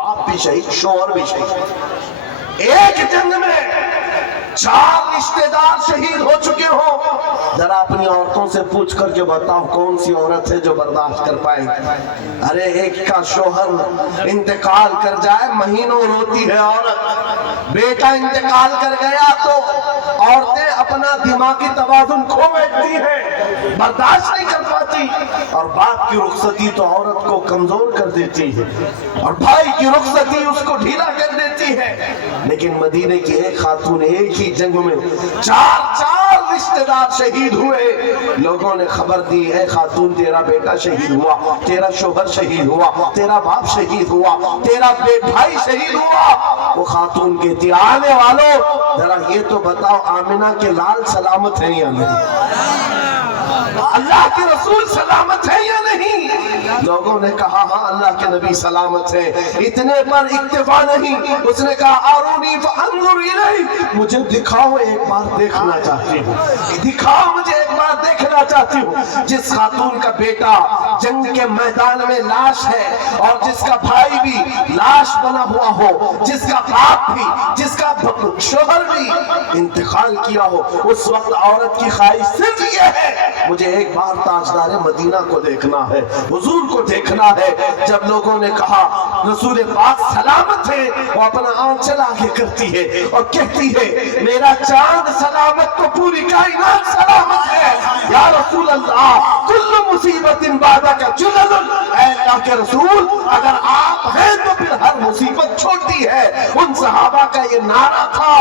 बाप भी शहीद, शोहर भी शहीद। एक जंग में 4 रिश्तेदार शहीद हो चुके हो। जरा अपनी औरतों से पूछ करके बताओ कौन सी औरत है जो बर्दाश्त कर पाए। अरे एक का शोहर इंतकाल कर जाए, महीनों रोती है औरत। बेटा इंतकाल कर गया तो औरतें अपना दिमागी तवाज़ुन खो बैठती हैं, बर्दाश्त नहीं कर पाती। और बाप की रुखसती तो औरत को कमजोर कर देती है, और भाई की रुखसती उसको ढीला कर देती है। लेकिन मदीने की एक खातून एक ही जंग में 4 रिश्तेदार शहीद हुए। लोगों ने खबर दी, ए खातून तेरा बेटा शहीद हुआ, तेरा शोहर शहीद हुआ, तेरा बाप शहीद हुआ, तेरा भाई शहीद हुआ। वो खातून कहती, आने वालों जरा ये तो बताओ आमिना के लाल सलामत हैं या नहीं? अल्लाह के रसूल सलामत है या नहीं? लोगों ने कहा हाँ अल्लाह के नबी सलामत है। इतने पर इक्तिफा नहीं, उसने कहा आरूनी फअंजुर इलैहि, मुझे दिखाओ, एक बार देखना चाहती हूँ, दिखाओ मुझे एक बार देखना चाहती हूँ। जिस खातून का बेटा जंग के मैदान में लाश है और जिसका भाई भी लाश बना हुआ हो, जिसका बाप भी, जिसका शोहर भी इंतकाल किया हो, उस वक्त औरत की ख्वाहिश सिर्फ ये है, मुझे एक बार ताजदार मदीना को देखना है, हुजूर को देखना है। जब लोगों ने कहा रसूल पाक सलामत है, वो अपना आंचल आगे करती है और कहती है मेरा चांद सलामत तो पूरी कायनात सलामत है। या रसूल अल्लाह कुल्लु मुसीबतिन बादका जुलल, अल्लाह के रसूल अगर आप हैं तो फिर हर मुसीबत छोड़ती है। उन सहाबा का ये नारा था,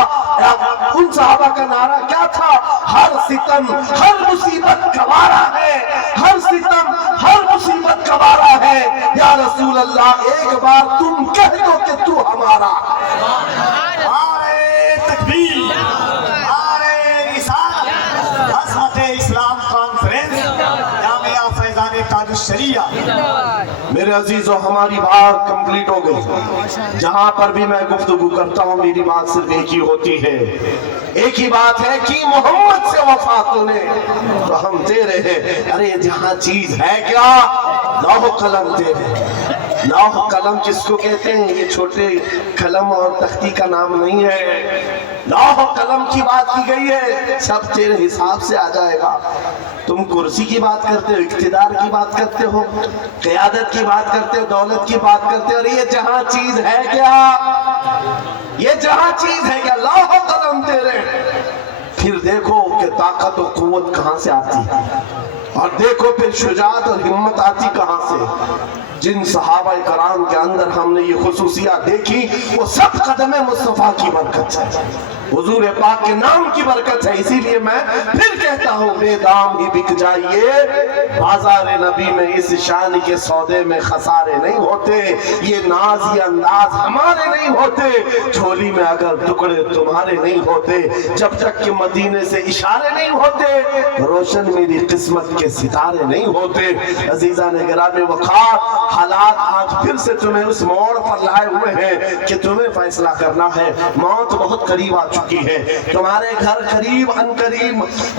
उन सहाबा का नारा क्या था? हर सितम हर मुसीबत गवारा है, हर सितम हर मुसीबत गवारा है। या रसूल अल्लाह एक बार तुम कह दो कि तू हमारा। नारे तकबीर, नारे रिसालत, अज़मत इस्लाम कॉन्फ्रेंस, जामिया फैज़ान ताजुश्शरिया। मेरे अजीजों, हमारी बात कंप्लीट हो गई। जहां पर भी मैं गुफ्तगू करता हूं मेरी बात सिर्फ एक ही होती है, एक ही बात है कि मोहम्मद से वफा तूने तो हम तेरे हैं। अरे जहां चीज है क्या, लौह कलम तेरे। लौह कलम किसको कहते हैं? ये छोटे कलम और तख्ती का नाम नहीं है। लौह कलम की बात की गई है, सब तेरे हिसाब से आ जाएगा। तुम कुर्सी की बात करते हो, इख्तिदार की बात करते हो, क़यादत की बात करते हो, दौलत की बात करते हो। और ये जहां चीज है क्या, ये जहां चीज है क्या, लौह कलम तेरे। फिर देखो कि ताकत और कुव्वत कहां से आती है, और देखो फिर शुजाअत और हिम्मत आती कहां से। जिन सहाबा कराम के अंदर हमने ये खुसूसियात देखी, वो सब कदम मुस्तफा की बरकत है, हुजूर पाक के नाम की बरकत है। इसीलिए मैं फिर कहता हूँ बेदाम ही बिक जाइए, बाजार नबी में इस शान के सौदे में खसारे नहीं होते। ये नाज ये अंदाज हमारे नहीं होते, झोली में अगर टुकड़े तुम्हारे नहीं होते, जब तक कि मदीने से इशारे नहीं होते, रोशन मेरी किस्मत के सितारे नहीं होते। अजीजा ने गिरामे वक़ार, हालात आज फिर से तुम्हें उस मोड़ पर लाए हुए हैं कि तुम्हें फैसला करना है। मौत बहुत करीब आ चुकी है, तुम्हारे घर करीब अनकरीब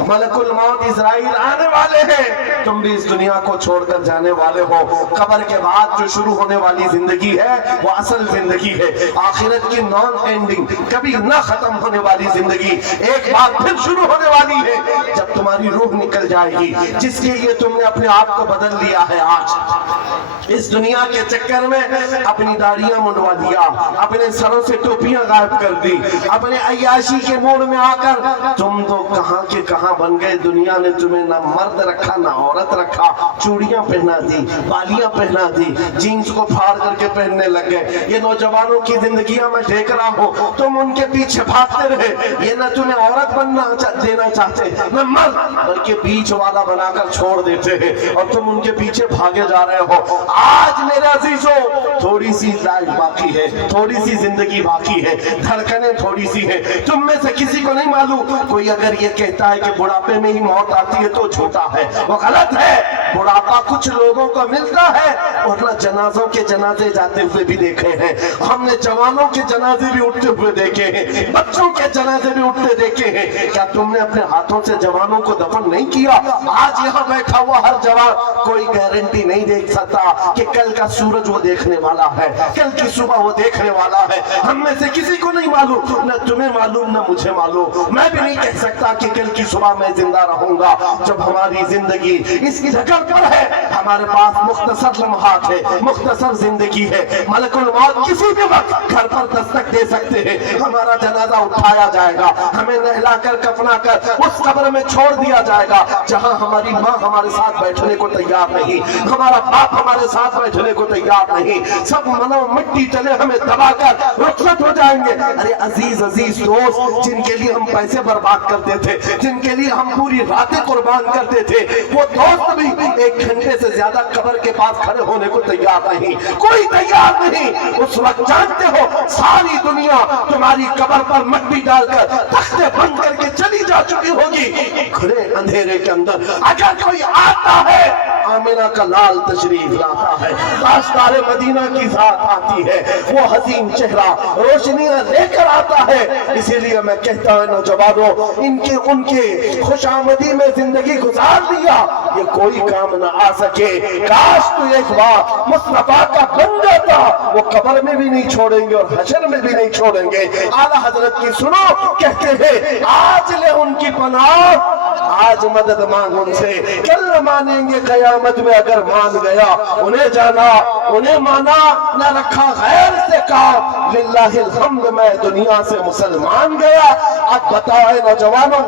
मलकुल मौत इज़राइल आने वाले हैं। तुम भी इस दुनिया को छोड़कर जाने वाले हो। कब्र के बाद जो शुरू होने वाली जिंदगी है वो असल जिंदगी है, आखिरत की नॉन एंडिंग, कभी न खत्म होने वाली जिंदगी एक बार फिर शुरू होने वाली है, जब तुम्हारी रूह निकल जाएगी, जिसके लिए तुमने अपने आप को बदल लिया है। आज इस दुनिया के चक्कर में अपनी दाढ़ियां मुंडवा दिया, अपने सरों से टोपियां गायब कर दी, अपने अय्याशी के मूड में आकर तुम तो कहां के कहां बन गए। दुनिया ने तुम्हें ना मर्द रखा ना औरत रखा, चूड़ियां पहना दी, बालियां पहना दी, जीन्स को फाड़ करके पहनने लग गए। ये नौजवानों की जिंदगियां मैं देख रहा हूँ, तुम उनके पीछे भागते रहे। ये ना तुम्हें औरत बनना देना चाहते न मर्द, बल्कि बीच वाला बनाकर छोड़ देते हैं और तुम उनके पीछे भागे जा रहे हो। आज मेरे अजीजों, थोड़ी सी लाइफ बाकी है, थोड़ी सी जिंदगी बाकी है, धड़कनें थोड़ी सी है। तुम में से किसी को नहीं मालूम, कोई अगर ये कहता है कि बुढ़ापे में ही मौत आती है तो झूठा है, वो गलत है। बुढ़ापा कुछ लोगों को मिलता है, वरना जनाजों के जनाजे जाते हुए भी देखे हैं हमने, जवानों के जनाजे भी उठते हुए देखे हैं, बच्चों के जनाजे भी उठते देखे हैं। क्या तुमने अपने हाथों से जवानों को दफन नहीं किया? आज यहाँ बैठा हुआ हर जवान कोई गारंटी नहीं देख सकता कि कल का सूरज वो देखने वाला है, कल की सुबह वो देखने वाला है। हम में से किसी को नहीं मालूम, न तुम्हें मालूम न मुझे मालूम। मैं भी नहीं कह सकता कि कल की सुबह मैं जिंदा रहूंगा। जब हमारी जिंदगी इस जगह पर है, हमारे पास मुख्तसर लम्हात है, मुख्तसर जिंदगी है। मलकुल मौत किसी भी वक्त घर पर दस्तक दे सकते हैं। हमारा जनाजा उठाया जाएगा, हमें नहला कर कफना कर उस कब्र में छोड़ दिया जाएगा जहां हमारी माँ हमारे साथ बैठने को तैयार नहीं, हमारा बाप हमारे साथ बैठने को तैयार नहीं। सब मनो मिट्टी चले हमें दबाकर रुखसत हो जाएंगे। अरे अजीज अजीज दोस्त, जिनके लिए हम पैसे बर्बाद करते थे, जिनके लिए हम पूरी रातें कुर्बान करते थे, वो दोस्त भी एक घंटे से ज्यादा कब्र के पास खड़े होने को तैयार नहीं, कोई तैयार नहीं। उस वक्त जानते हो सारी दुनिया तुम्हारी कब्र पर मिट्टी डालकर तख्ते बंद करके चली जा चुकी होगी। खुले अंधेरे के अंदर अगर कोई आता है, आमिना का लाल तशरीफ लाता है, ताजदारे मदीना की जात आती है, वो हसीन चेहरा रोशनियां लेकर आता है। इसीलिए मैं कहता हूं नौजवानों, इनके उनके खुशामदी में जिंदगी गुजार दिया, ये कोई काम न आ सके। काश तू एक बार मुस्तफा का बन जाता, वो कब्र में भी नहीं छोड़ेंगे और हशर में भी नहीं छोड़ेंगे। आला हजरत की सुनो, कहते हैं आज ले उनकी पनाह, आज मदद मांग उनसे, कल मानेंगे कयामत में अगर मान गया। उन्हें जाना उन्हें माना, न रखा गैर से काम, लिल्लाहिल हम्द मैं दुनिया से मुसलमान गया। अब बताओ नौजवानों,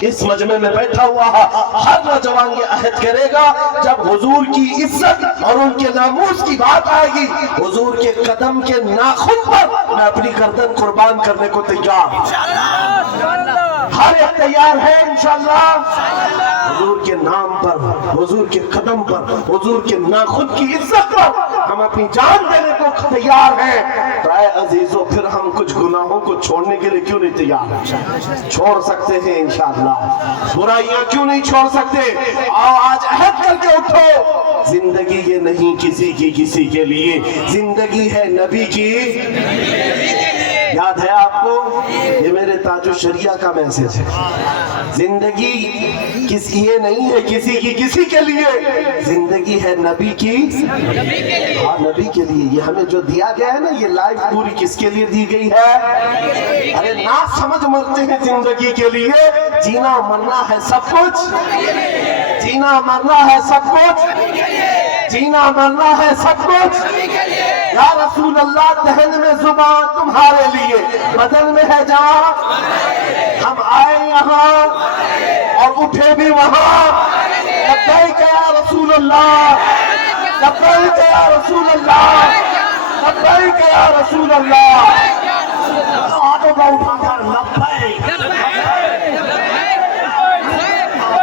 इस मजमे में बैठा हुआ हर नौजवान ये अहद करेगा, जब हुजूर की इज्जत और उनके नामूस की बात आएगी, हुजूर के कदम के नाखून पर मैं अपनी गर्दन कुर्बान करने को तैयार, हर एक तैयार है इंशाअल्लाह। हुजूर के नाम पर, हुजूर के कदम पर, हुजूर के नाखून की इज्जत पर हम अपनी जान देने को तैयार हैं। राय अजीजों, फिर हम कुछ गुनाहों को छोड़ने के लिए क्यों नहीं तैयार? छोड़ सकते हैं इंशाअल्लाह। बुराइयां क्यों नहीं छोड़ सकते? आओ आज अहद करके उठो, जिंदगी ये नहीं किसी की किसी के लिए, जिंदगी है नबी की। याद है आपको, ये मेरे ताजो शरिया का मैसेज है। जिंदगी किसी ये नहीं है किसी की किसी के लिए, जिंदगी है नबी की, हाँ नबी के लिए। ये हमें जो दिया गया है ना, ये लाइफ पूरी किसके लिए दी गई है? अरे ना समझ मरते हैं जिंदगी के लिए। जीना मरना है सब कुछ, जीना मरना है सब कुछ, जीना मरना है सब कुछ। या रसूल अल्लाह, दहन में जुबान तुम्हारे लिए, बदन में है जान। हम आए यहाँ और उठे भी वहाँ। लब्बैक या रसूल अल्लाह, लब्बैक या रसूल अल्लाह, लब्बैक या रसूल अल्लाह। हाथों को उठाकर लब्बैक